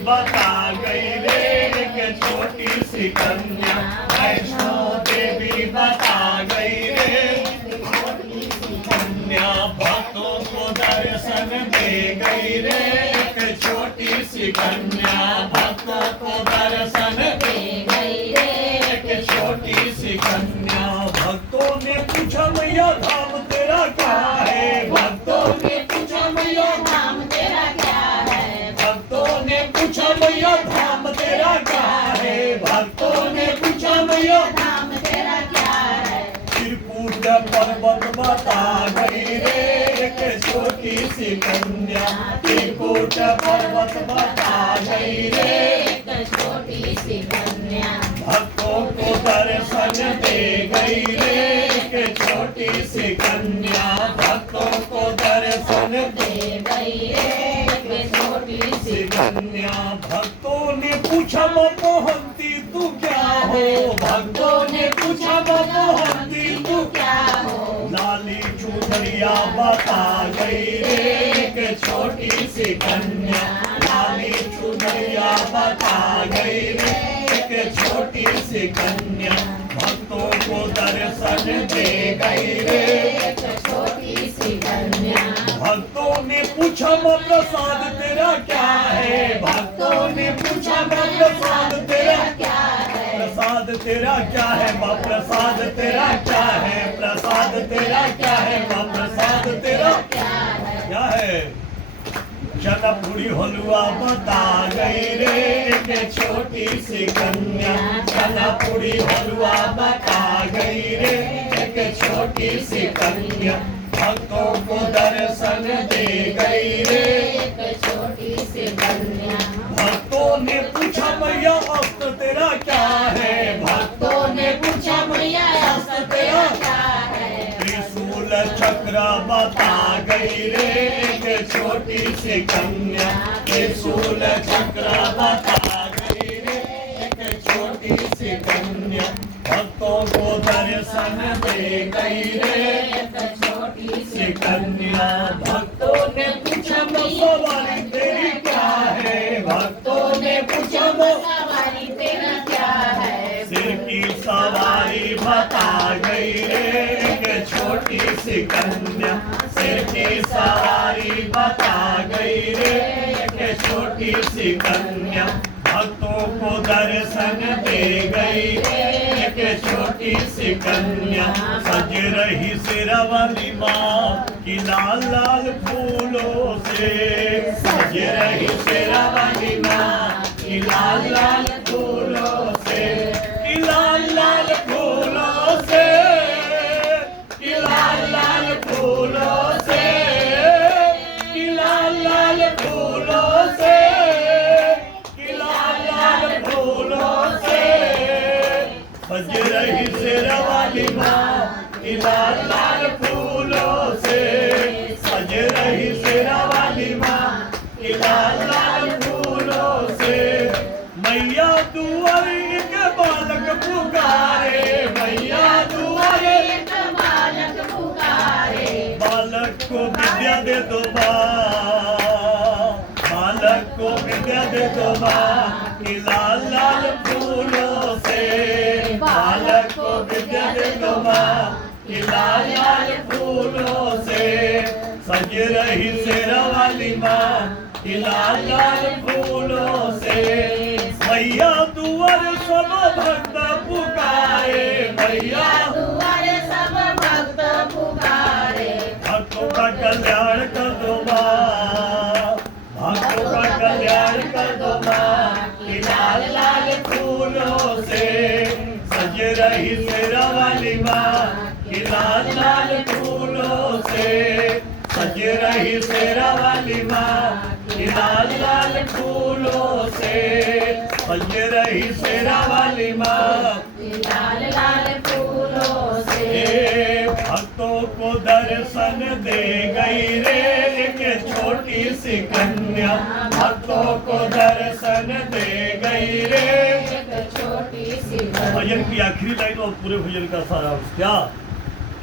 बता गई रे एक छोटी सी कन्या, वैष्णो देवी बता गई रे छोटी सी कन्या, भक्तों को दर्शन दे गई रे एक छोटी सी कन्या, भक्तों को दर्शन दे गई रे एक छोटी सी कन्या। भक्तों ने पूछा मैया धाम तेरा क्या है, भक्तों ने पूछा मैया धाम तेरा क्या है, भक्तों ने पूछा मैया धाम तेरा क्या है, भक्तों ने पूछा मैया धाम तेरा क्या है। त्रिकूट पर्वत बता गई रे एक छोटी सी कन्या, त्रिकूट पर्वत बता गई रे एक छोटी सी कन्या, भक्तों को दर्शन दे गई रे एक छोटी सी कन्या, भक्तों को दर्शन दे गई रे एक छोटी सी कन्या। भक्तों ने पूछा मोहंती तू क्या हो, भक्तों ने पूछा मोहंती तू क्या हो, लाली चुनरिया बता गई रे एक छोटी सी कन्या, लाली चुनरिया बता गई रे एक छोटी सी कन्या, भक्तों को दर्शन दे गई रे एक छोटी सी कन्या। भक्तों ने पूछा प्रसाद तेरा क्या है, भक्तों ने पूछा प्रसाद तेरा क्या है, प्रसाद तेरा क्या है माँ, प्रसाद तेरा क्या है, प्रसाद तेरा क्या है माँ, प्रसाद तेरा क्या है। चनापुड़ी हलवा बता गई रे एक छोटी सी कन्या, चनापुड़ी हलवा बता गई रे एक छोटी सी कन्या, भक्तों को दर्शन दे गई रे एक छोटी सी कन्या। भक्तों ने पूछा मैया अस्त्र तेरा क्या है, भक्तों ने पूछा मैया अस्त्र तेरा क्या है, त्रिशूल चक्र बता गई रे एक छोटी सी कन्या, त्रिशूल चक्र बता गई रे एक छोटी सी कन्या, भक्तों को दर्शन दे गई रे एक छोटी सी कन्या। भक्तों ने पूछा सवारी तेरी क्या है, भक्तों ने पूछा सवारी तेरा क्या है, सिर की सवारी बता गई रे एक छोटी सी कन्या, सिर की सवारी बता गई रे एक छोटी सी कन्या, भक्तों को दर्शन दे गई एक छोटी सी कन्या। सज रही सिरवली माँ की लाल लाल फूलों से, सज रही सिरवली माँ की लाल लाल फूलों से, की लाल लाल फूलों से, की लाल लाल फूलों से, की लाल लाल फूलों से, की लाल लाल फूलों से। सज रही शेरवाली माँ की लाल लाल फूलों से, सज रही शेरवाली माँ की लाल लाल फूलों से। मैया दुआरे के बालक पुकारे, मैया दुआरे के बालक पुकारे, बालक को विद्या दे दो माँ, बालक को विद्या दे दो माँ की लाल लाल फूलों से, बालक को विद्या दे दो माँ की लाल लाल फूलों से। सज रही शेरवाली माँ की लाल लाल फूलों से। मैया दुआर सब भक्त पुकारे, मैया दुआर सब भक्त पुकारे, भक्तों का कल्याण कर दो माँ, भक्तों का कल्याण कर दो माँ की लाल लाल फूलों से। सज रही शेरवाली माँ की लाल लाल फूलों से, सज रही शेरवाली माँ की लाल लाल फूलों से, सज रही शेरवाली माँ की लाल लाल फूलों से। भक्तों को दर्शन दे गई रे एक छोटी सी कन्या, भक्तों को दर्शन दे गई रे एक छोटी सी। भजन की आखिरी लाइन और पूरे भजन का सारा क्या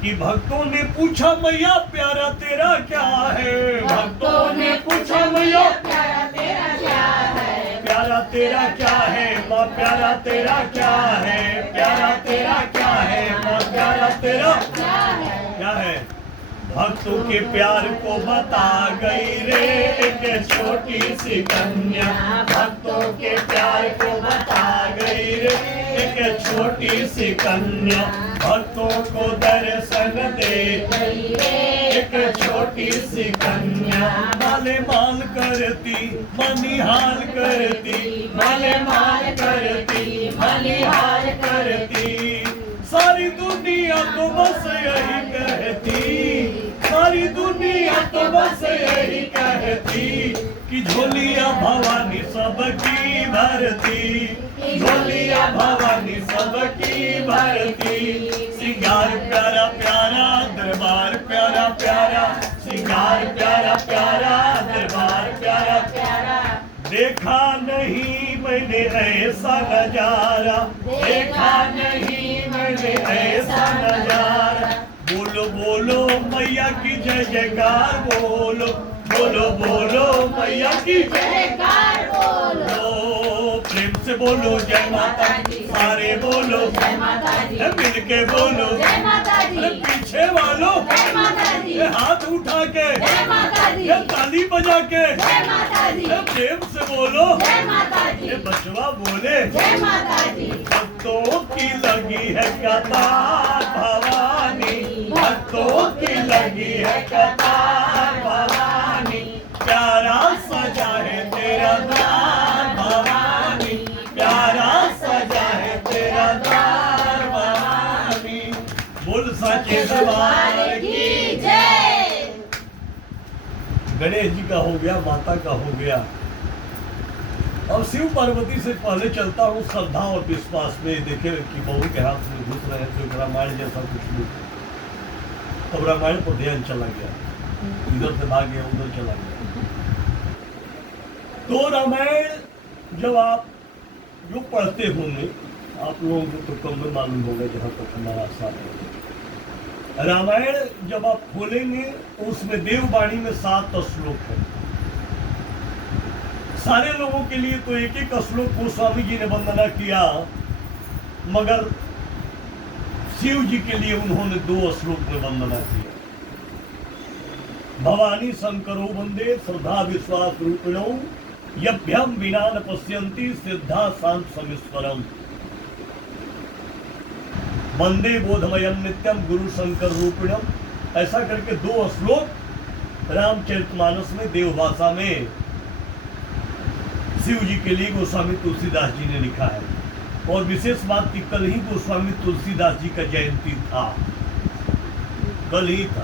कि भक्तों ने पूछा मैया प्यारा तेरा क्या है, भक्तों ने पूछा मैया प्यारा तेरा क्या है, प्यारा तेरा क्या है माँ, प्यारा तेरा क्या है, प्यारा तेरा क्या है माँ, प्यारा तेरा क्या है। भक्तों के प्यार को बता गई रे एक छोटी सी कन्या, भक्तों के प्यार को बता गई रे एक छोटी सी कन्या, भक्तों को दर्शन दे गई रे एक छोटी सी कन्या। माले माल करती मनिहाल करती, माले माल करती मनिहाल करती, सारी दुनिया तो बस यही कहती, सारी दुनिया तो बस यही कहती कि झोलिया भवानी सबकी भरती, झोलिया भवानी सबकी भरती। सिंगार प्यारा प्यारा दरबार प्यारा प्यारा, सिंगार प्यारा प्यारा दरबार प्यारा प्यारा। देखा नहीं मैंने ऐसा नजारा, देखा नहीं मैंने ऐसा नजारा। बोलो बोलो मैया की जय जयकार बोलो, बोलो बोलो मैया की जयकार बोलो। प्रेम से बोलो जय माता दी, सारे बोलो जय माता दी, मिलके बोलो जय माता दी। पीछे वालों जय माता दी, हाथ उठा के जय माता दी, ताली बजा के जय माता दी। प्रेम से बोलो जय माता दी, बचवा बोले जय माता दी। भक्तों की लगी है कतार भवानी, भक्तों की लगी है कतार भवानी, प्यारा सजा है तेरा द्वार भवानी, प्यारा सजा है तेरा द्वार भवानी। बोल सचे दरबार की जय। गणेश जी का हो गया, माता का हो गया। और शिव पार्वती से पहले चलता हूँ श्रद्धा और विश्वास में। देखे कि बहू के हाथ में घुस रहे हैं तो रामायण जैसा कुछ नहीं, तब रामायण पर ध्यान चला गया, इधर से भाग गया उधर चला गया। तो रामायण जब आप जो पढ़ते होंगे, आप लोगों को तो कम में मालूम होगा जहाँ तक हमारा साथ है। रामायण जब आप खोलेंगे तो उसमें देववाणी में 7 श्लोक है। सारे लोगों के लिए तो एक एक श्लोक गोस्वामी जी ने वंदना किया, मगर शिव जी के लिए उन्होंने 2 श्लोक में वंदना किया। भवानी शंकरो वंदे श्रद्धा विश्वास रूपिणो, यभ्यम विना न पश्यन्ति सिद्धा शांत समीश्वरम। वंदे बोधमयम नित्यम गुरु शंकर रूपिणम। ऐसा करके 2 श्लोक रामचरितमानस में देवभाषा में शिव जी के लिए गोस्वामी तुलसीदास जी ने लिखा है। और विशेष बात कि कल ही गोस्वामी तुलसीदास जी का जयंती था, कल ही था,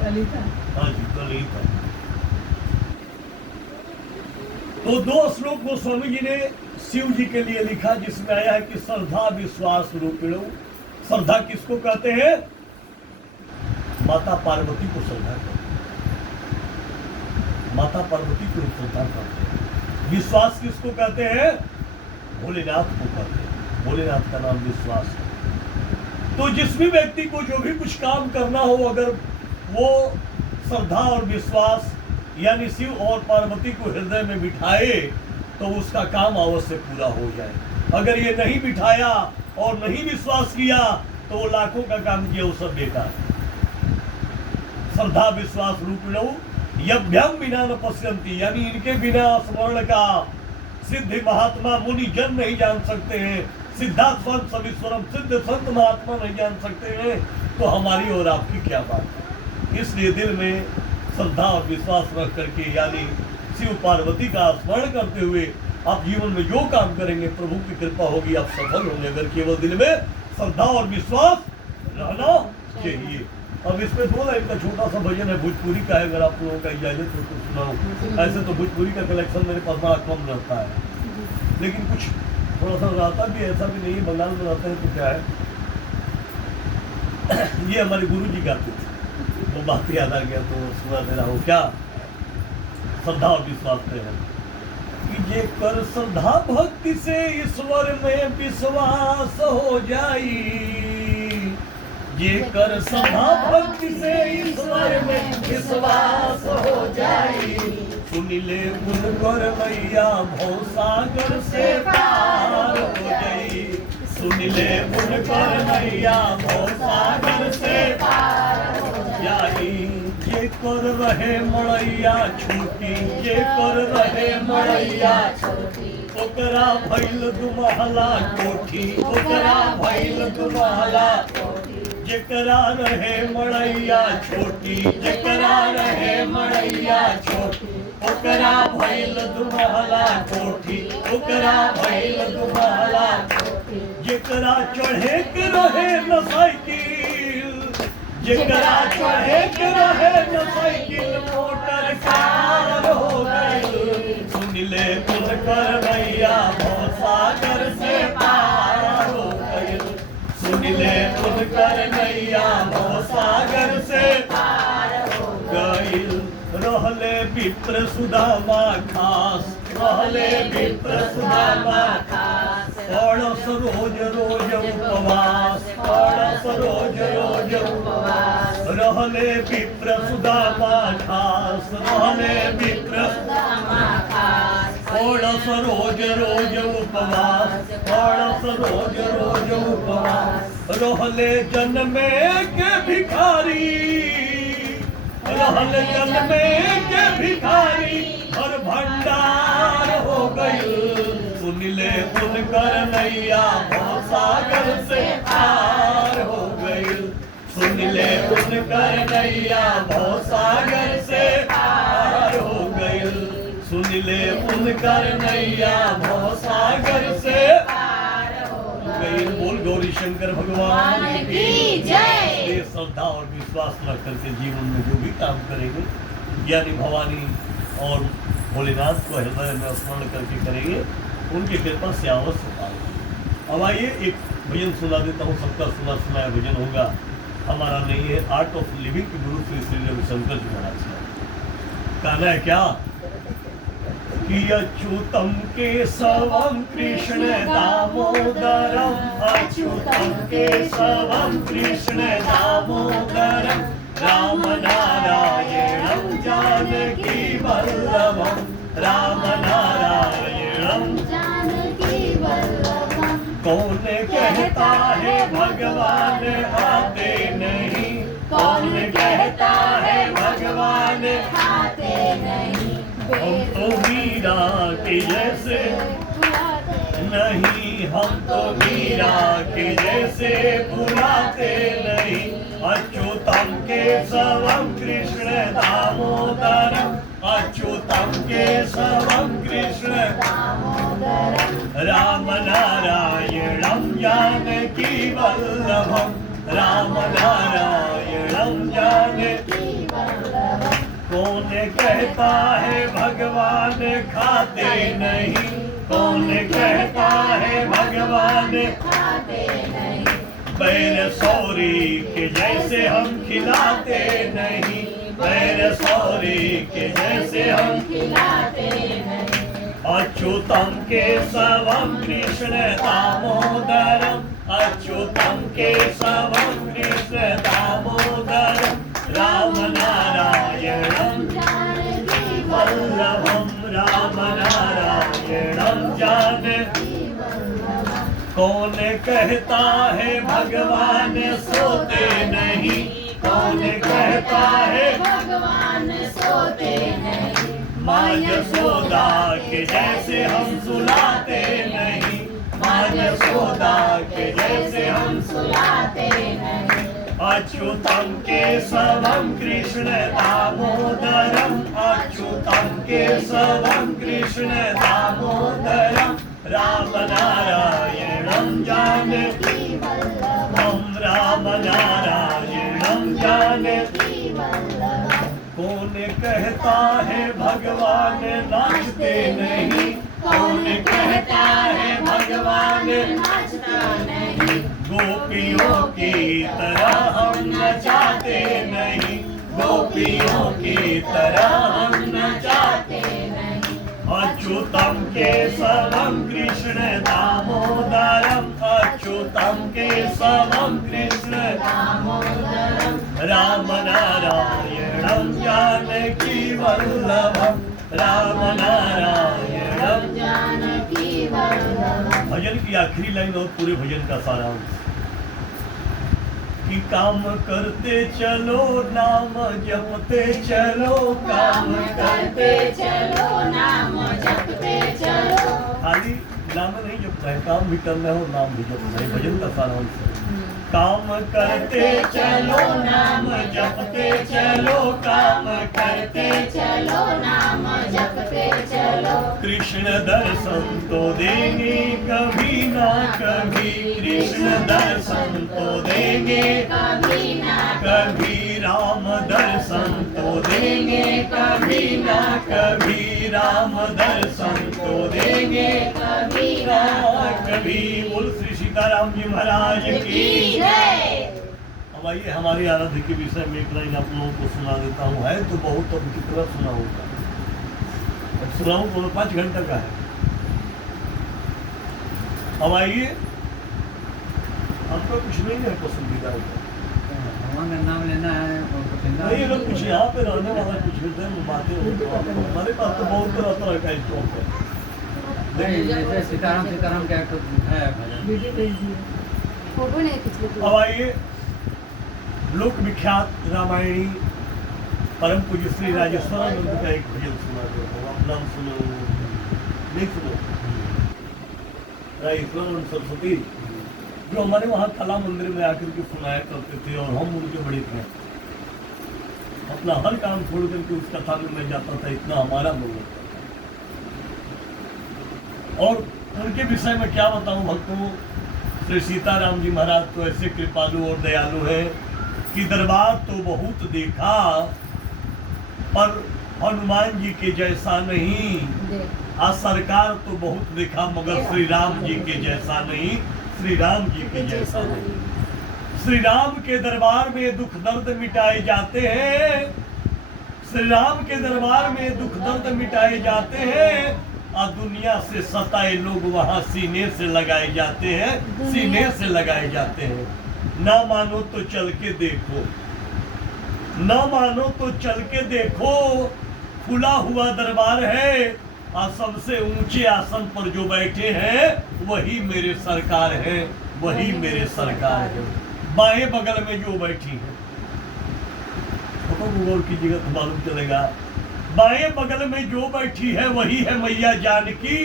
हाँ जी कल ही था। तो 2 श्लोक गोस्वामी जी ने शिव जी के लिए लिखा, जिसमें आया है कि श्रद्धा विश्वास रूपिणो। श्रद्धा किसको कहते हैं? माता पार्वती को श्रद्धा करते हैं, माता पार्वती को श्रद्धा करते हैं। विश्वास किसको कहते हैं? भोलेनाथ को कहते हैं, भोलेनाथ का नाम विश्वास है। तो जिस भी व्यक्ति को जो भी कुछ काम करना हो, अगर वो श्रद्धा और विश्वास यानी शिव और पार्वती को हृदय में बिठाए तो उसका काम अवश्य पूरा हो जाए। अगर ये नहीं बिठाया और नहीं विश्वास किया तो वो लाखों का काम किया, वो सब बेकार। श्रद्धा विश्वास रूपिणो यभ्यम विना न पश्यन्ति, यानी इनके बिना स्मरण का सिद्ध महात्मा मुनि जन नहीं जान सकते हैं, सिद्धार्थ संत समीश्वरम, सिद्ध संत महात्मा नहीं जान सकते हैं, तो हमारी और आपकी क्या बात है। इसलिए दिल में श्रद्धा और विश्वास रख करके यानी शिव पार्वती का स्मरण करते हुए आप जीवन में जो काम करेंगे प्रभु की कृपा होगी, आप सफल होंगे। अगर केवल दिल में श्रद्धा और विश्वास रहना चाहिए। अब इसमें 2 लाइन का छोटा सा भजन है, भोजपुरी का है, अगर आप लोगों का इजाजत हो तो सुनाओ। ऐसे तो भोजपुरी का कलेक्शन मेरे पास बड़ा कम रहता है, लेकिन कुछ थोड़ा सा रहता भी, ऐसा भी नहीं। बंगाल में रहते हैं तो क्या है, ये हमारे गुरु जी गाते थे, वो बात याद आ गया तो सुना दे रहा हूँ। क्या श्रद्धा और विश्वास पे है कि जे कर श्रद्धा भक्ति से ईश्वर में विश्वास हो जाई, जे कर श्रद्धा भक्ति से ईश्वर में विश्वास हो जाई, सुन ले गुण कर मैया भव सागर से ले उनकर नैया भव सागर से या ये कर रहे मड़ैया छूटी, ये कर रहे मड़ैया ओकरा भइल दुमहला कोठी, ओकरा भइल दुमहला जेकरा रहे मड़ैया छोटी, जेकरा रहे मड़ैया छोटी ओकरा भइल दुमहला कोठी, ओकरा भइल दुमहला जेकरा चढ़े के रहे न साइकिल, जेकरा चढ़े के रहे न साइकिल मोटर कार हो गई। सुन ले उनकर नैया भव सागर से पार हो गई। सुन ले उनकर नैया भव सागर से पार हो गई। रहले विप्र सुदामा खास, रहले विप्र सुदामा खास पड़स रोज रोज उपवास, पड़स रोज रोज उपवास रहले विप्र सुदामा खास, रहले विप्र सुदामा खास पड़स रोज रोज उपवास, पड़स रोज रोज उपवास रहले जन्मे के भिखारी, रहल जन्मे के भिखारी और भंडार हो गई। सुन ले उनकर नैया भव सागर से पार हो गई। सुन ले उनकर नैया भव सागर से पार हो गई। सुन ले उनकर नैया भव सागर से पार हो गई। बोल गौरी शंकर भगवान की जय। श्रद्धा और विश्वास रख करके जीवन में जो भी काम करेंगे यानी भवानी और भोलेनाथ को हृदय में स्मरण करके करेंगे उनकी कृपा से अवश्य पाएंगे। अब आइए एक भजन सुना देता हूँ, सबका सुना सुनाया भजन होगा, हमारा नहीं है। आर्ट ऑफ लिविंग के गुरु श्री श्री रविशंकर जी महाराज का कहना है क्या कि अच्युतम केशवम कृष्ण दामोदरम, अच्युतम केशवम कृष्ण दामोदरम राम नारायणम जानकी वल्लभम, राम नारायणम जानकी वल्लभम। कौन कहता है भगवान आते नहीं, कौन कहता है भगवान आते नहीं। हम तो मीरा के जैसे नहीं, हम तो मीरा के जैसे बुलाते नहीं। अच्युतम केशवम कृष्ण दामोदरम, अच्युतम केशवम कृष्ण दामोदरम राम नारायणम जानकी वल्लभम, राम नारायणम जानकी वल्लभम। कौन कहता है भगवान खाते नहीं, कौन कहता है भगवान खाते नहीं। बैर सौरी के जैसे हम खिलाते नहीं, बैर सौरी के जैसे हम खिलाते नहीं। अच्युतम केशवम कृष्ण दामोदरम, अच्युतम केशवम कृष्ण दामोदरम राम नारायणम जानकी वल्लभम, राम नारायणम जानकी वल्लभम। कौन कहता है भगवान सोते नहीं, कौन कहता है भगवान सोते नहीं। माँ यशोदा के जैसे हम सुलाते नहीं, माँ यशोदा के जैसे हम सुलाते नहीं। अच्युतम केशवम कृष्ण दामोदरम, अच्युतम केशवम कृष्ण दामोदरम राम नारायणम जानकी वल्लभम, राम नारायणम जानकी वल्लभम। कौन कहता है भगवान नाचते नहीं, कौन कहता है भगवान नाचता नहीं। गोपियों की तरह हम नचाते नहीं, गोपियों की तरह हम नचाते नहीं। अच्युतम केशवम कृष्ण दामोदरम, अच्युतम केशवम कृष्ण दामोदरम राम नारायणम जानकी वल्लभम, राम नारायणम जानकी वल्लभम। भजन की आखिरी लाइन और पूरे भजन का सारांश कि काम करते चलो नाम जपते चलो, काम करते चलो नाम जपते चलो। खाली नाम नहीं जपना है, काम भी करना है और नाम भी जपना है। भजन का सारांश है काम करते चलो नाम जपते चलो, काम करते चलो नाम जपते चलो। कृष्ण दर्शन तो देंगे कभी ना कभी, कृष्ण दर्शन तो देंगे कभी ना कभी, राम दर्शन तो देंगे कभी ना कभी, राम दर्शन तो देंगे कभी ना कभी। बोल श्री सीताराम जी महाराज की जय। अब आइए हमारी आराध्य के विषय में एक लाइन आप लोगों को सुना देता हूँ। है तो बहुत, अब कितना सुना होगा, अब सुनाऊँ तो 5 घंटे का है। अब आइए, हमको कुछ नहीं है पसंदीदा होगा, भगवान का नाम लेना है नहीं ये लोग कुछ यहाँ पे रहने वाला कुछ हृदय में बातें होती हैं। हमारे पास तो बहुत तरह तरह का स्टॉक है। नहीं, जैसे सीताराम सीताराम का एक है भजन। फोटो नहीं खींच अब आइए, लोक विख्यात रामायणी परम पूज्य श्री राजेश्वरानंद का एक भजन सुना देता हूँ। आप नाम सुनो नहीं सुनो, राजेश्वरानंद सरस्वती जो हमारे वहाँ कला मंदिर में आकर के सुनाया करते थे और हम उनके बड़े थे। अपना हर काम छोड़ करके उस कथा में मैं जाता था, इतना हमारा मन लगता था। और उनके विषय में क्या बताऊं भक्तों, श्री सीताराम जी महाराज तो ऐसे कृपालु और दयालु हैं कि दरबार तो बहुत देखा पर हनुमान जी के जैसा नहीं, आ सरकार तो बहुत देखा मगर श्री राम जी के जैसा नहीं, श्री राम जी के जैसा नहीं। श्री राम के दरबार में दुख दर्द मिटाए जाते हैं, श्री राम के दरबार में दुख दर्द मिटाए जाते हैं, और दुनिया से सताए लोग वहां सीने से लगाए जाते हैं, सीने से लगाए जाते हैं। ना मानो तो चल के देखो, ना मानो तो चल के देखो, खुला हुआ दरबार है और सबसे ऊंचे आसन पर जो बैठे हैं वही मेरे सरकार है, वही मेरे सरकार है। बाएं बगल में जो बैठी है, गौर कीजिएगा तो मालूम चलेगा, बाएं बगल में जो बैठी है वही है मैया जानकी,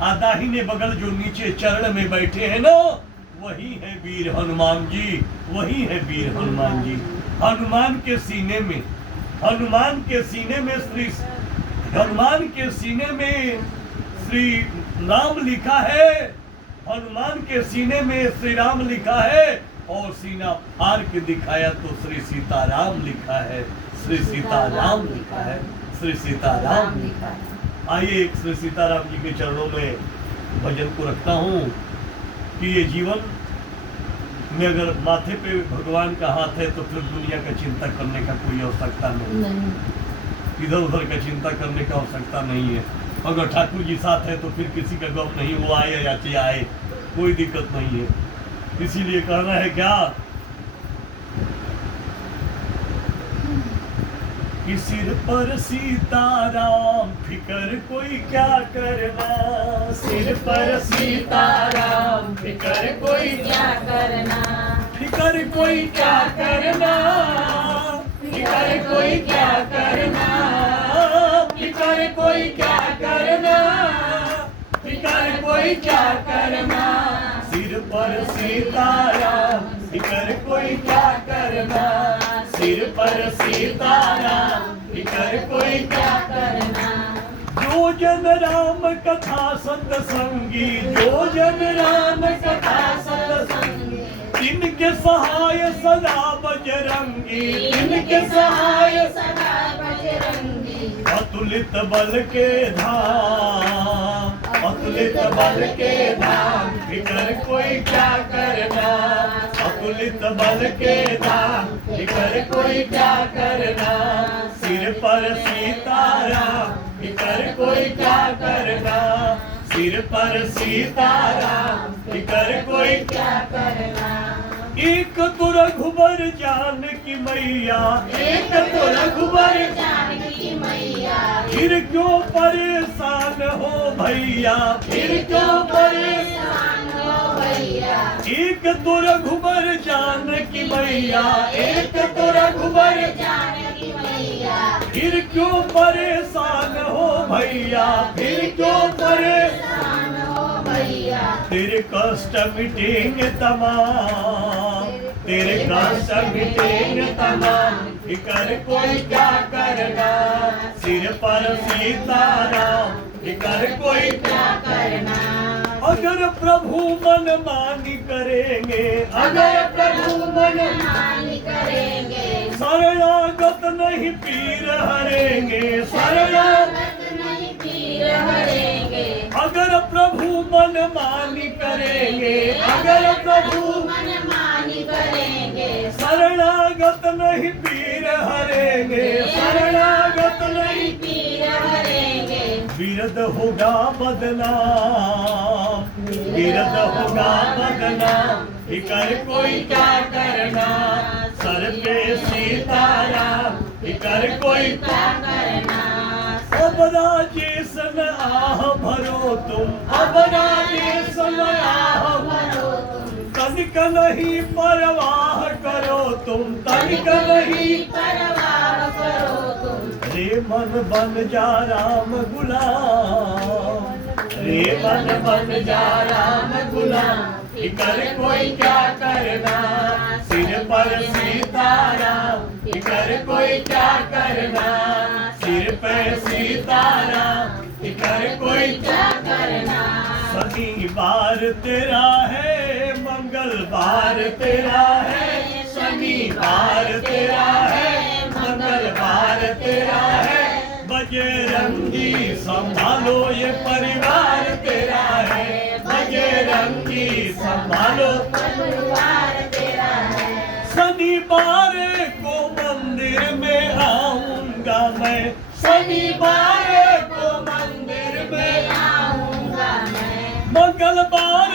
और दाहिने बगल जो नीचे चरण में बैठे हैं ना वही है वीर हनुमान जी, वही है वीर हनुमान जी। हनुमान के सीने में, हनुमान के सीने में श्री हनुमान के सीने में श्री राम लिखा है, हनुमान के सीने में श्री राम लिखा है, और सीना फाड़ के दिखाया तो श्री सीताराम लिखा है, श्री सीताराम लिखा है, श्री सीताराम लिखा है। आइए एक श्री सीताराम जी के चरणों में भजन को रखता हूँ कि ये जीवन में अगर माथे पे भगवान का हाथ है तो फिर दुनिया का चिंता करने का कोई आवश्यकता नहीं, इधर उधर का चिंता करने का आवश्यकता नहीं है। अगर ठाकुर जी साथ है तो फिर किसी का गम नहीं, वो आए या चाहे आए कोई दिक्कत नहीं है। इसीलिए कहना है क्या कि सिर पर सीताराम फिकर कोई क्या करना, सिर पर सीताराम फिकर कोई क्या करना, फिकर कोई क्या करना, फिकर कोई क्या करना, फिकर कोई क्या करना, फिकर कोई क्या करना, सिर पर सीताराम फिकर कोई क्या करना, सिर पर सीताराम फिकर कोई क्या करना। जो जन राम कथा सत्संगी, जो जन राम कथा सत्संगी, तिनके सहाय सदा बजरंगी, तिनके सहाय सदा बजरंगी। अतुलित बल के धाम, अतुलित बल के धाम, फिकर कोई क्या करना, अतुलित बल के धाम, फिकर कोई क्या करना, सिर पर सीताराम फिकर कोई क्या करना, सिर पर सीताराम फिकर कोई क्या करना। एक तो रघुबर जान की मैया, एक तो रघुबर जानकी मैया, फिर क्यों परेशान हो भैया, फिर क्यों परेशान तो रघुबर जानकी मैया, एक तो रघुबर जानकी मैया, फिर क्यों परेशान हो भैया, फिर क्यों परेशान हो भैया, तेरे कष्ट मिटेंगे तमाम, तेरे कष्ट मिटेंगे तमाम, इकर कोई क्या करना, सिर पर सीताराम, इकर कोई क्या करना। अगर प्रभु मन मानी करेंगे, अगर प्रभु मन हानि करेंगे, शरणागत नहीं पीर हरेंगे, शरणागत नहीं पीर हरेंगे। अगर प्रभु मन मानी करेंगे, अगर प्रभु मन मानी करेंगे, शरणागत नहीं पीर हरेंगे, शरणागत नहीं पीर हरेंगे। विरद होगा बदनाम, विरद होगा बदनाम, इकर कोई क्या करना, सर पे सीताराम, इकर कोई क्या करना। अब राजेश में आह भरो तुम, अब राजेश में आह भरो तुम, तनिक नहीं परवाह करो तुम, तनिक नहीं परवाह करो तुम। रे मन बन जा राम गुलाम, रे मन बन जा राम गुलाम, इकर कोई क्या करना, सिर पर सीताराम, इकर कोई क्या करना, सिर पे सीताराम, इकर कोई क्या करना। शनिवार तेरा है, मंगलवार तेरा है, शनिवार तेरा है, मंगलवार तेरा है, बजरंगी संभालो ये परिवार तेरा है, बजरंगी संभालो परिवार तेरा है। शनिवार को मंदिर में आऊंगा मैं, शनिवार को मंदिर में आऊंगा मैं, मंगलवार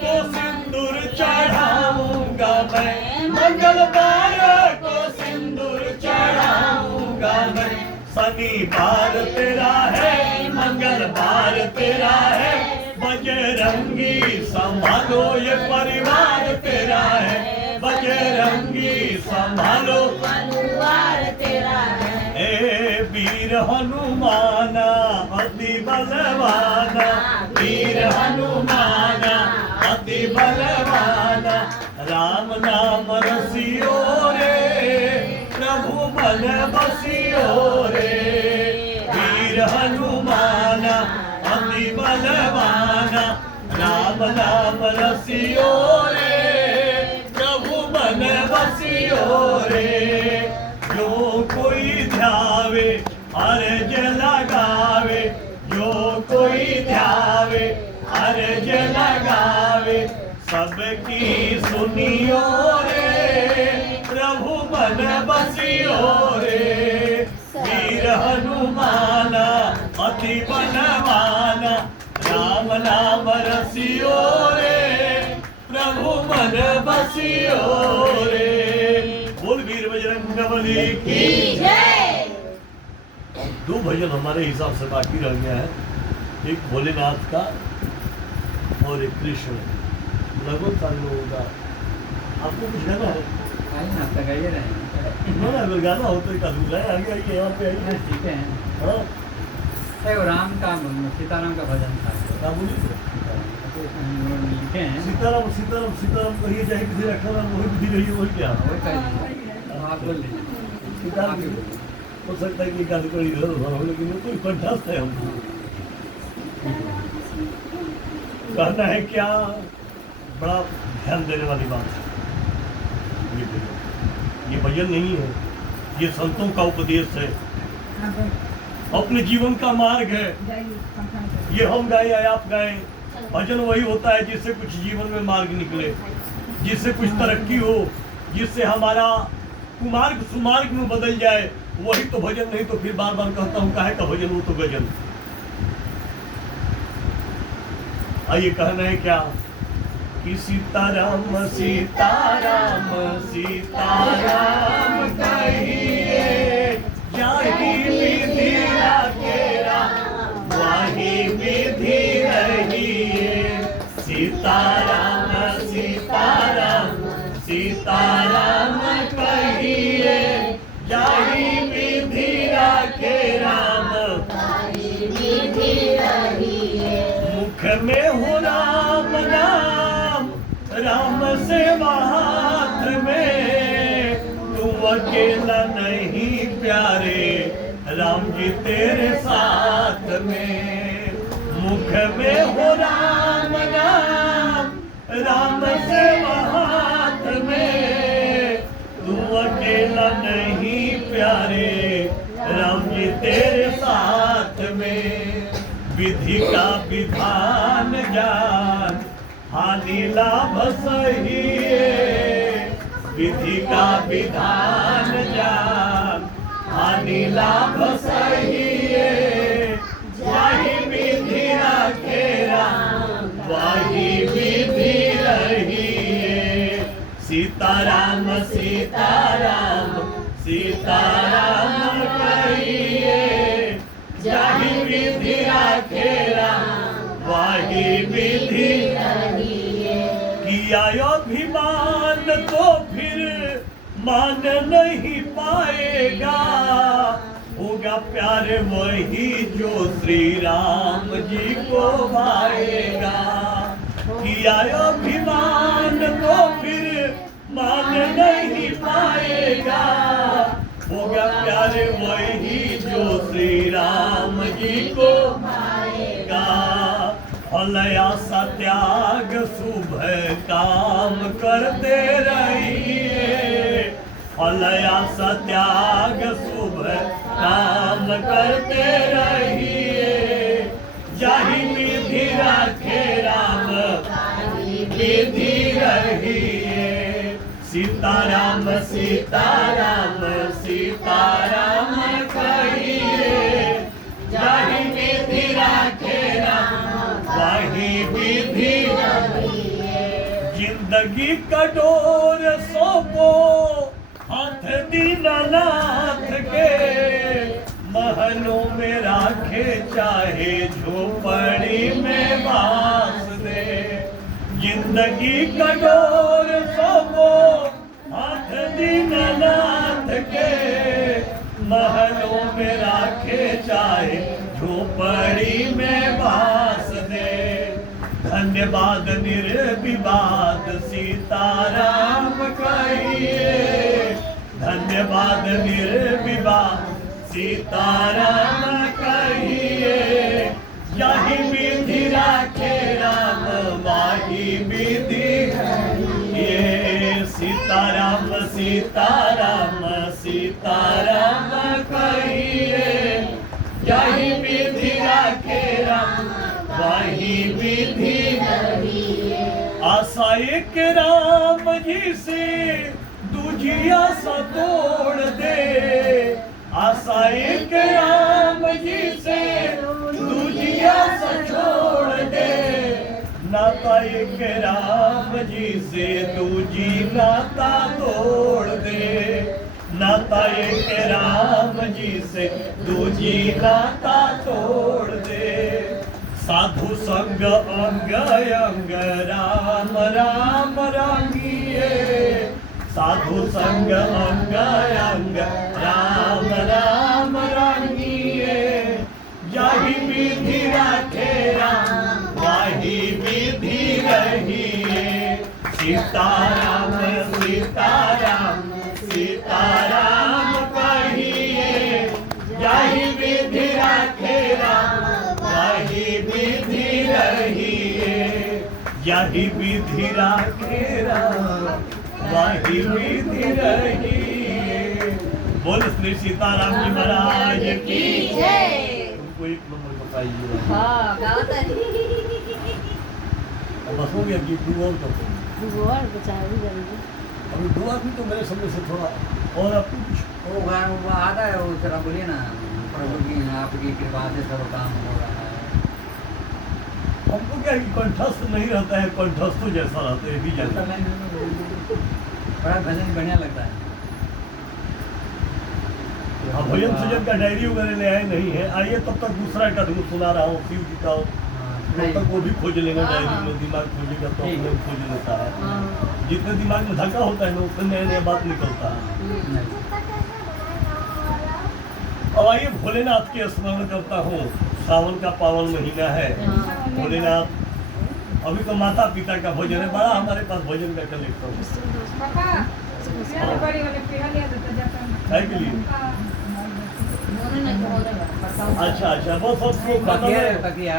को सिंदूर चढ़ाऊंगा मैं, मंगलवार को सिंदूर चढ़ाऊंगा मैं। शनिवार तेरा है, मंगलवार तेरा है, बजरंगी संभालो ये परिवार तेरा है, बजरंगी संभालो परिवार तेरा है। ए वीर हनुमाना अति बलवाना, वीर हनुमाना अति बलवाना, राम नाम रसियो रे, प्रभु बल बसियो रे, वीर हनुमाना अति बलवाना, राम नाम रसियो रे, प्रभु बल बसियो रे। जो कोई ध्यावे अर्ज लगावे, जो कोई ध्यावे अर्ज लगावे, सबकी सुनियो रे, प्रभु मन बसियो रे, वीर हनुमाना अति बलवाना, राम नाम रसियो रे, प्रभु मन बसियो रे। बोल वीर बजरंग बली की जय। दो भजन हमारे हिसाब से बाकी रह गया है, एक भोलेनाथ का और एक कृष्ण, लगभग सारे लोगों का। आपको कुछ गाना है? आइए ना, आपका गाइए रहेंगे। ना अगर गाना हो तो एक अधूरा है, आगे आइए, यहाँ पे आइए। ठीक है। हाँ, वो राम का सीताराम का भजन था, क्या बोलिए? लिखे हैं। सीताराम सीताराम सीताराम कहिए, चाहे किसी रखा नाम वही बुद्धि रही है, वही क्या वही कह दीजिए, आप बोल लीजिए। सीताराम आगे बोलिए। हो सकता है कि एक आदमी को इधर उधर हो, लेकिन वो कोई कंठस्थ है हमको। कहना है क्या, बड़ा ध्यान देने वाली बात है ये भजन नहीं है, ये संतों का उपदेश है, अपने जीवन का मार्ग है। ये हम गाए या आप गाए, भजन वही होता है जिससे कुछ जीवन में मार्ग निकले, जिससे कुछ तरक्की हो, जिससे हमारा कुमार्ग सुमार्ग में बदल जाए, वही तो भजन। नहीं तो फिर बार बार कहता हूँ काहे का भजन, वो तो गजन। आइए कहना है क्या कि सीताराम सीताराम सीताराम कहिए, जाहि विधि राखेरा वाहि विधि रहिए। सीताराम सीताराम मुख में हो राम नाम, राम से हाथ में, तू अकेला नहीं प्यारे, राम जी तेरे साथ में। मुख में हो राम नाम, राम से हाथ में, तू अकेला नहीं प्यारे, राम जी तेरे साथ में। विधि का विधान जान, हानि लाभ सही है। विधि का विधान जान, हानि लाभ सही है। वही विधि रखे राम, वही विधि रही है। सीताराम सीताराम सीताराम कहिए, जाहि विधि रखे राम, वही विधि किया अभिमान तो फिर मान नहीं पाएगा। होगा प्यार वही जो श्री राम जी को भाएगा। किया अभिमान तो फिर मान नहीं पाएगा। होगा प्यार वही जो श्री राम जी को भाएगा। फलया सत्याग शुभ काम करते रहिए। फलया सत्याग शुभ काम करते रहिए। जाहि विधि रखे राम, विधि रहिए। सीताराम सीताराम सीताराम कहिए, जाहि विधि रखे राम, वही विधि रहिए। जिंदगी का डोर सौंपो हाथ दीनानाथ के। महलों में राखे चाहे झोपड़ी में बास दे। जिंदगी का डोर सौंपो हाथ दीनानाथ के। महलों में राखे चाहे झोपड़ी में बास दे। धन्यवाद निर्विवाद सीताराम कहिए। धन्यवाद निर्विवाद सीताराम कहिए। यही विधि राखे राम, वाही विधि ये। सीताराम सीताराम सीताराम कहिए। यही विधि राखे राम, वही विधि। आशा एक राम जी से दूजी आशा तोड़ दे। आशा एक राम जी से दूजी आशा छोड़ दे। नाता एक राम जी से दूजी नाता तोड़ दे। नाता एक राम जी से दूजी नाता तोड़ दे। साधु संग अंग अंग राम राम रंगिए। साधु संग अंग अंग राम राम रंगिए। यही विधि रखे राम, वही विधि रहिए। सीताराम सीताराम सीताराम कहिए। यही विधि रखे राम, वही विधि रहिए। यही विधि रखे राम, वही विधि रहिए। बोल श्री सीताराम जी महाराज की जय। तुमको एक नंबर बताइए। हाँ गावत है। बस हो गया कि दो और तो और बचाओ जल्दी। अभी दो आदमी तो मेरे समझ से थोड़ा और आप कुछ वो आता है, वो जरा बोलिए ना। प्रभु की आपकी कृपा से सब काम हो रहा है। हमको क्या कि कंठस्थ नहीं रहता है, कंठस्थ जैसा रहता है भी जाता है। बड़ा भजन बढ़िया लगता है। अब भजन सजन का डायरी वगैरह ले आए नहीं है। आइए तब तक दूसरा का सुना रहा हूँ शिव जी का। तब तक वो भी खोज लेगा डायरी में। दिमाग खोजेगा तो अपने खोज लेता है। जितने दिमाग में धक्का होता है ना उतने नया नया बात निकलता है। अब आइए भोलेनाथ के स्मरण करता हूँ। सावन का पावन महीना है। भोलेनाथ, अभी तो माता पिता का भोजन है, बड़ा हमारे पास भोजन का कलेक्टर है के लिए। अच्छा अच्छा, वो सब तो खत्म तकिया है, तकिया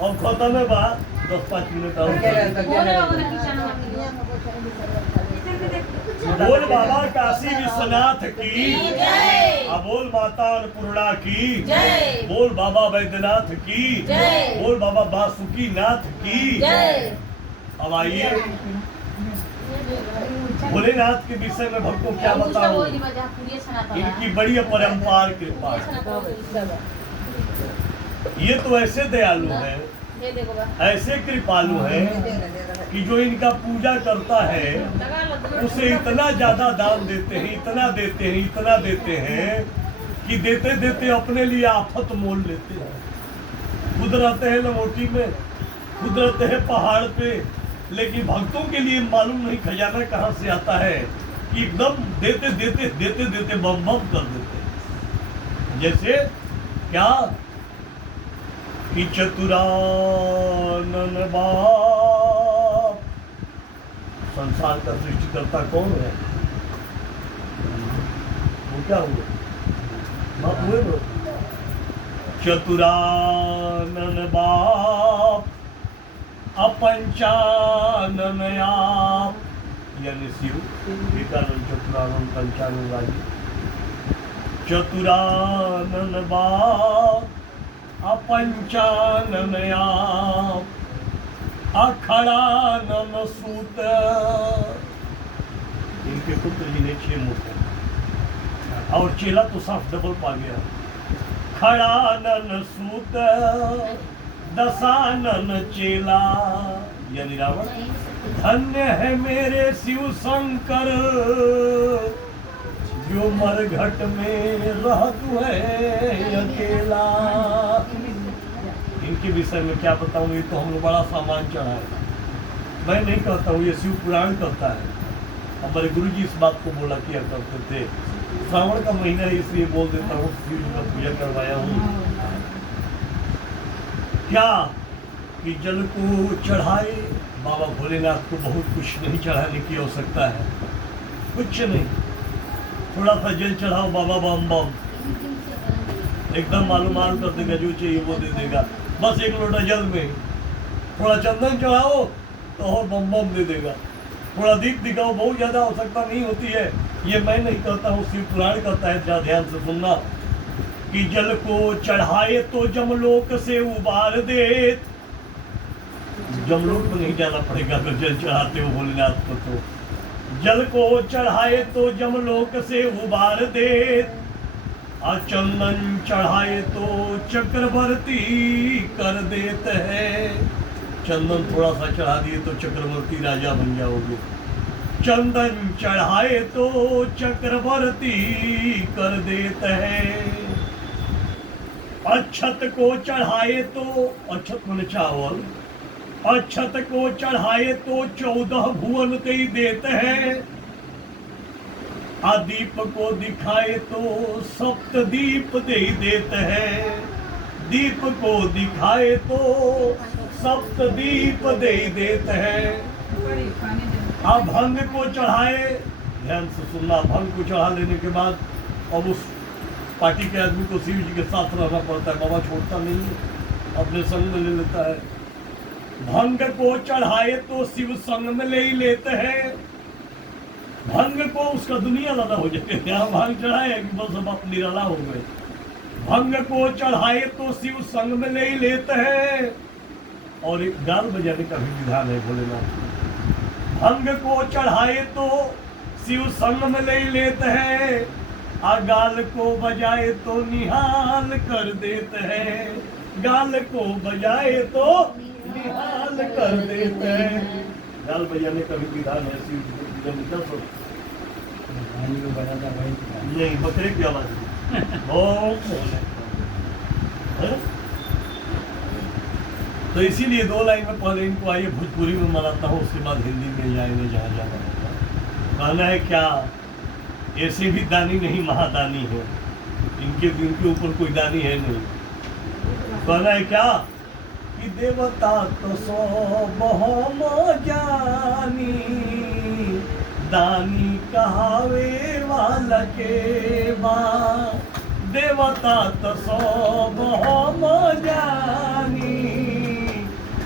और खत्म है बात 10-5 मिनट और। बोल बाबा काशी विश्वनाथ की, बोल माता अन्नपूर्णा की, बोल बाबा वैद्यनाथ की, बोल बाबा बासुकी नाथ की। अब आइए भोलेनाथ के विषय में भक्तों क्या बताऊं, इनकी बड़ी अपरंपार कृपा है। ये तो ऐसे दयालु है, ऐसे कृपालु है कि जो इनका पूजा करता है उसे इतना ज्यादा दान देते हैं, इतना देते हैं, इतना देते हैं कि देते देते अपने लिए आफत मोल लेते हैं। खुद रहते हैं लमोटी में, खुद रहते हैं पहाड़ पे, लेकिन भक्तों के लिए मालूम नहीं खजाना कहाँ से आता है कि एकदम देते देते देते देते बम बम कर देते हैं। जैसे क्या कि चतुरानन बाप, संसार का सृष्टिकर्ता कौन है? वो क्या हुए? बाप हुए ना? चतुरानन बाप अपंचानन आप, यानी शिव एकानन चतुरानन पंचानन वाली। चतुरानन बाप अपंचानन आप, अखड़ानन सूत, इनके पुत्र जी ने 6 मुख हैं और चेला तो साफ डबल पा गया। खड़ानन सूत दशानन चेला, यानी रावण। धन्य है मेरे शिव शंकर जो मरघट में रहतु है अकेला। इनके विषय में क्या बताऊं, ये तो हम लोग बड़ा सामान चढ़ा है। मैं नहीं कहता हूँ, ये शिव पुराण कहता है। हमारे गुरु जी इस बात को बोला किया करते थे। श्रावण का महीना है इसलिए बोल देता हूँ, शिव जी का पूजा करवाया हूँ। क्या कि जल को चढ़ाए, बाबा भोलेनाथ को बहुत कुछ नहीं चढ़ाने की आवश्यकता है, कुछ नहीं। थोड़ा सा जल चढ़ाओ, बाबा बम बम एकदम मालूम कर देगा, जो चाहिए वो दे देगा। बस 1 लोटा जल में थोड़ा चंदन चढ़ाओ तो और बम बम दे देगा। थोड़ा दीप दिखाओ, बहुत ज्यादा आवश्यकता नहीं होती है। ये मैं नहीं कहता हूँ, शिव पुराण कहता है, जरा ध्यान से सुनना। कि जल को चढ़ाए तो जमलोक से उबार दे। जमलोक में नहीं जाना पड़ेगा अगर जल चढ़ाते हो भोलेनाथ को। तो जल को चढ़ाए तो जमलोक से उबार दे, चंदन चढ़ाए तो चक्रवर्ती कर देते हैं। चंदन थोड़ा सा चढ़ा दिए तो चक्रवर्ती राजा बन जाओगे। चंदन चढ़ाए तो चक्रवर्ती कर देते हैं। अक्षत को चढ़ाए तो, अक्षत मैंने चावल, अक्षत को चढ़ाए तो 14 भुवन कई देते हैं। दीप को दिखाए तो 7 दीप दे देते हैं। दीप को दिखाए तो 7 दीप दे देते हैं। भंग को चढ़ाए, ध्यान से सुनना, भंग को चढ़ा लेने के बाद अब उस पार्टी के आदमी को शिव जी के साथ रहना पड़ता है। बाबा छोड़ता नहीं है, अपने संग में ले लेता है। भंग को चढ़ाए तो शिव संग में ले ही लेते हैं। भंग को उसका दुनिया लदा हो जाए, यहाँ भांग चढ़ाए कि बस अब आप निराला हो गए। भंग को चढ़ाए तो शिव संग में ले ही लेते हैं। और एक गाल बजाने का भी विधान है भोलेनाथ में। भंग को चढ़ाए तो शिव संग में ले ही लेते हैं। गाल को बजाए तो निहाल कर देते हैं। गाल को बजाए तो निहाल कर देते हैं। गाल बजाने का भी विधान है शिव जी को पूजा में। क्या सोच नहीं, बकरे की आवाज तो इसीलिए 2 लाइन में पहले इनको आइए भोजपुरी में मनाता हूँ, उसके बाद हिंदी में जाएंगे जहाँ जाना होगा। कहना है क्या, ऐसे भी दानी नहीं महादानी है, इनके ऊपर कोई दानी है नहीं। कहना है क्या कि देवता तो सो बहुम जानी, दानी कहावे वाला के बा। देवता तो सो बहुम जानी,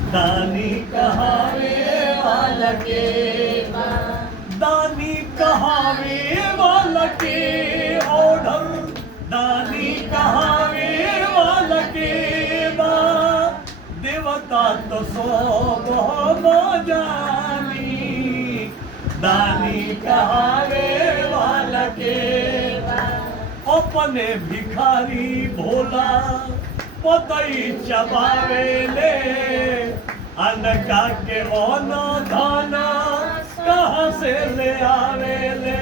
दानी कहावे वाला के बा। दानी कहावे वाला के ऑर्डर, दानी कहावे वाला के बा। देवता तो सो बहुम जानी, दानी कहावे वाला के बा। अपने भिखारी भोला पतई चबावे ले, अनका के ओना धाना कहाँ से ले आवे ले।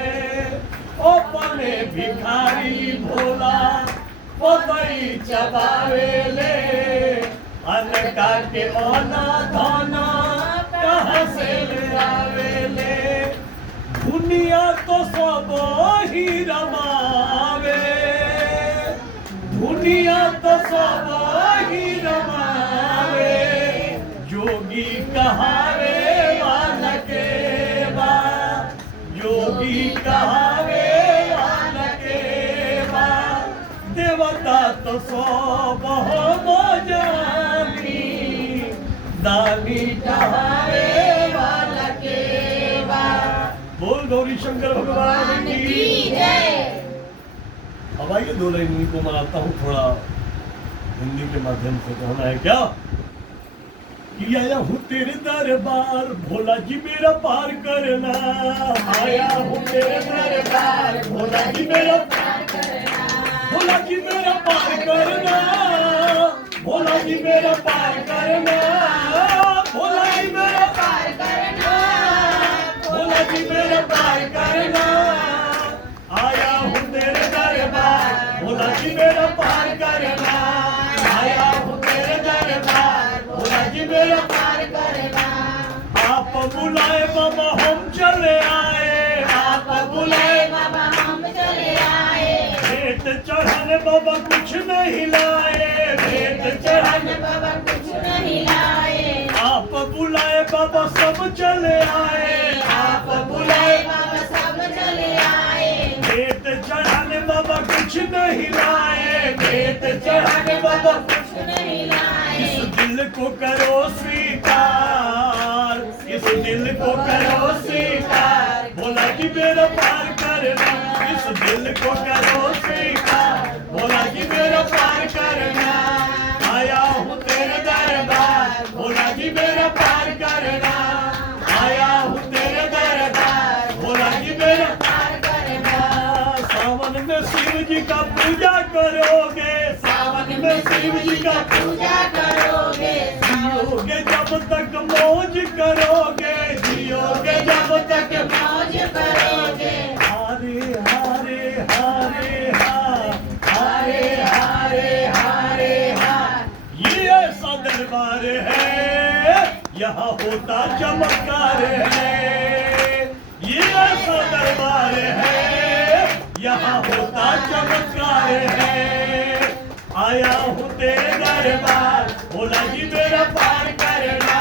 अपने भिखारी भोला पतई चबावे ले, अनका के ओना धाना कहाँ से ले आवे ले। दुनिया तो सब ही रमावे, दुनिया तो सब ही रमावे। जोगी कहावे वाला के बा, जोगी कहावे वाला के बा। देवता तो सब हम जानी, दानी कहावे वाला के बा। बोल गौरी शंकर भगवान की जय। अब आइए दो लाइन इन्हीं को मनाता हूँ थोड़ा हिंदी के माध्यम से। कहना है क्या कि आया हूँ तेरे दरबार, भोला जी मेरा पार करना। आया हूँ तेरे दरबार, भोला जी मेरा पार करना। भोला जी मेरा पार करना, भोला जी मेरा पार करना। भोला जी मेरा पार करना, भोला जी मेरा पार करना। आया हूँ तेरे दरबार, भोला जी मेरा पार करना। आया हूँ तेरे दरबार, भोला जी मेरा पार करना। आप बुलाए बाबा हम चले आए, आप बुलाए बाबा हम चले आए। भेंट चढ़ाने बाबा कुछ नहीं लाए, भेंट चढ़ाने बाबा कुछ नहीं लाए। आप बुलाए बाबा सब चले आए, आप बुलाए बाबा सब चले आए। भेंट चढ़ाने बाबा कुछ नहीं लाए, भेंट चढ़ाने बाबा कुछ नहीं लाए। इस दिल को करो स्वीकार, इस दिल को करो स्वीकार। भोला जी मेरा पार करना, इस दिल को करो स्वीकार। भोला जी मेरा पार करना। आया हूँ तेरे दरबार, भोला जी मेरा पार करना। आया हूँ तेरे दरबार, भोला जी मेरा पार करना। सावन में शिव जी का पूजा करोगे, सावन में शिव जी का पूजा करोगे। जियोगे जब तक मौज करोगे, जियोगे जब तक मौज करोगे। हारे हारे हारे हा, हारे हारे हारे हा। ये ऐसा दरबार है, यहाँ होता चमत्कार है। ये ऐसा दरबार है, यहाँ होता चमत्कार है। आया हूँ तेरे दरबार, भोला जी मेरा पार करना।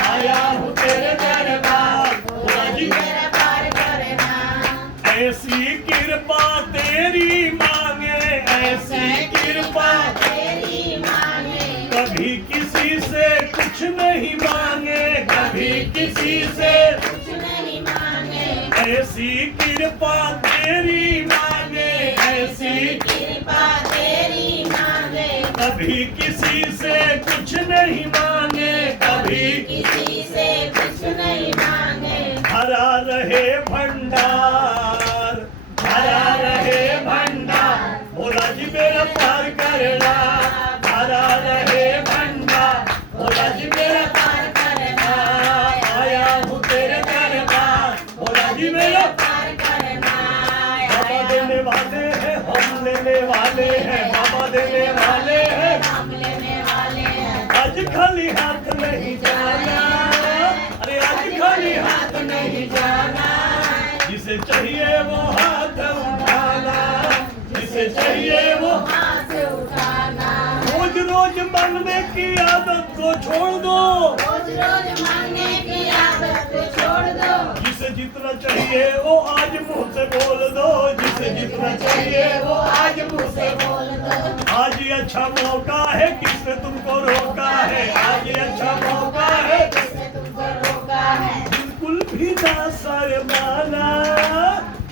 आया हूँ तेरे दरबार, भोला जी मेरा पार करना। ऐसी कृपा तेरी मांगे, ऐसी कृपा तेरी मांगे। कभी किसी से कुछ नहीं मांगे, कभी किसी से कुछ नहीं मांगे। ऐसी कृपा तेरी मांगे, ऐसी कृपा तेरी मांगे। कभी किसी से कुछ नहीं मांगे, कभी किसी से कुछ नहीं मांगे। भरा रहे भंडार, भरा रहे भंडार। भोला जी मेरा पार करना। भरा रहे भंडार, भोला जी मेरा पार करना। आया हूँ तेरे दरबार, भोला जी मेरा पार करना। बाबा देने वाले हैं, हम लेने वाले हैं। बाबा देने वाले हैं, हम लेने वाले हैं। आज खाली हाथ नहीं जाना, अरे आज खाली हाथ नहीं जाना। जिसे चाहिए वो हाथ उठाना, जिसे चाहिए वो हाथ की आदत को छोड़ दो, रोज रोज मांगने की आदत को छोड़ दो, जिसे जितना चाहिए वो आज मुंह से बोल दो, जिसे जितना चाहिए वो आज मुंह से बोल दो, आज ये अच्छा मौका है, किसने तुमको रोका है, आज ये अच्छा मौका है, किसने तुमको रोका है, बिल्कुल भी ना शर्माना,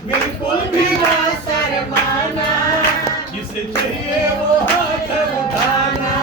बिल्कुल भी ना शर्माना, जिसे चाहिए वो हाथ उठाना,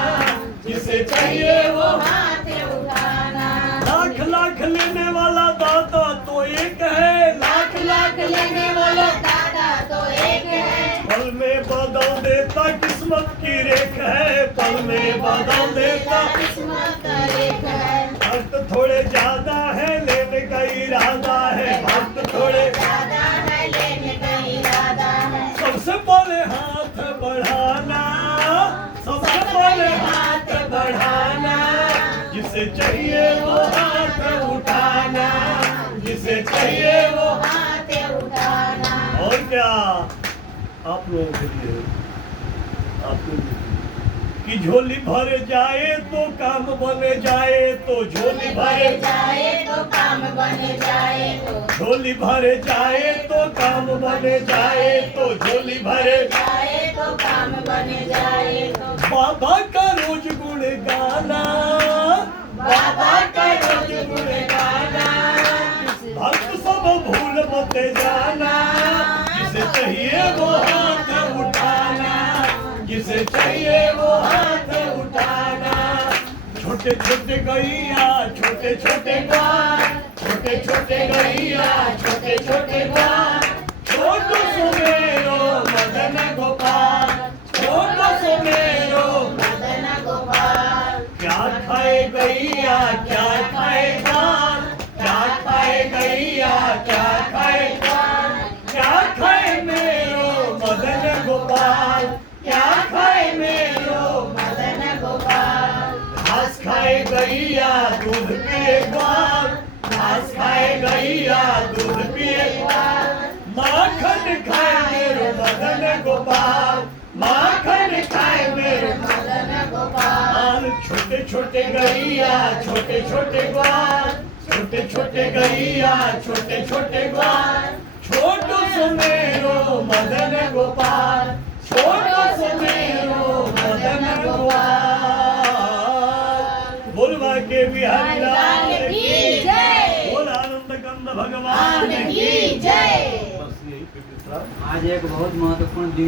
जिसे चाहिए वो हाथ उठाना, लाख लाख लेने वाला दाता तो एक है, लाख लाख लेने वाला दादा तो एक है, पल में बदल देता किस्मत की रेख है, पल में बदल देता किस्मत का एक है, भक्त थोड़े ज्यादा है लेने का इरादा है, भक्त थोड़े दादा है लेने का इरादा है, सबसे पहले हाथ बढ़ाना, सबसे पहले हाथ बढ़ाना, जिसे चाहिए वो हाथ उठाना, जिसे चाहिए वो हाथ उठाना, और क्या आप लोगों के लिए आपको कि झोली भर जाए तो काम बने जाए, तो झोली भर जाए तो काम बन जाए तो, झोली भर जाए तो काम बने जाए, तो झोली भर जाए तो काम बन जाए तो, बाबा का रोज गुण गाना, बाबा का रोज गुण गाना, भक्त सब भूल मत जाना, जिसे चाहिए वो हाथ उठाना, जिसे चाहिए वो हाथ उठाना, छोटे छोटे गैया छोटे छोटे ग्वाल, छोटे छोटे गैया छोटे छोटे ग्वाल, छोटो सुमेरो मदन गोपाल, छोटो सुमेरो मदन गोपाल, क्या खाए गैया क्या खाए ग्वाल, क्या खाए गैया क्या खाए ग्वाल, क्या खाए मेरो मदन गोपाल, क्या खाए मेरो मदन गोपाल, घास खाए गैया दूध पिए ग्वाल, घास खाए गैया दूध पिए ग्वाल, माखन खाए मेरो मदन गोपाल, माखन खाए मेरो मदन गोपाल, छोटे छोटे गैया छोटे छोटे ग्वाल, छोटे छोटे गैया छोटे छोटे ग्वाल, छोटो सुमेरो मदन गोपाल, छोटो सुमेरो मदन गोपाल। बोलवा के बिहारी लाल की जय, बोल आनंद कंद भगवान की जय। बस यही पे विश्राम। आज एक बहुत महत्वपूर्ण दिन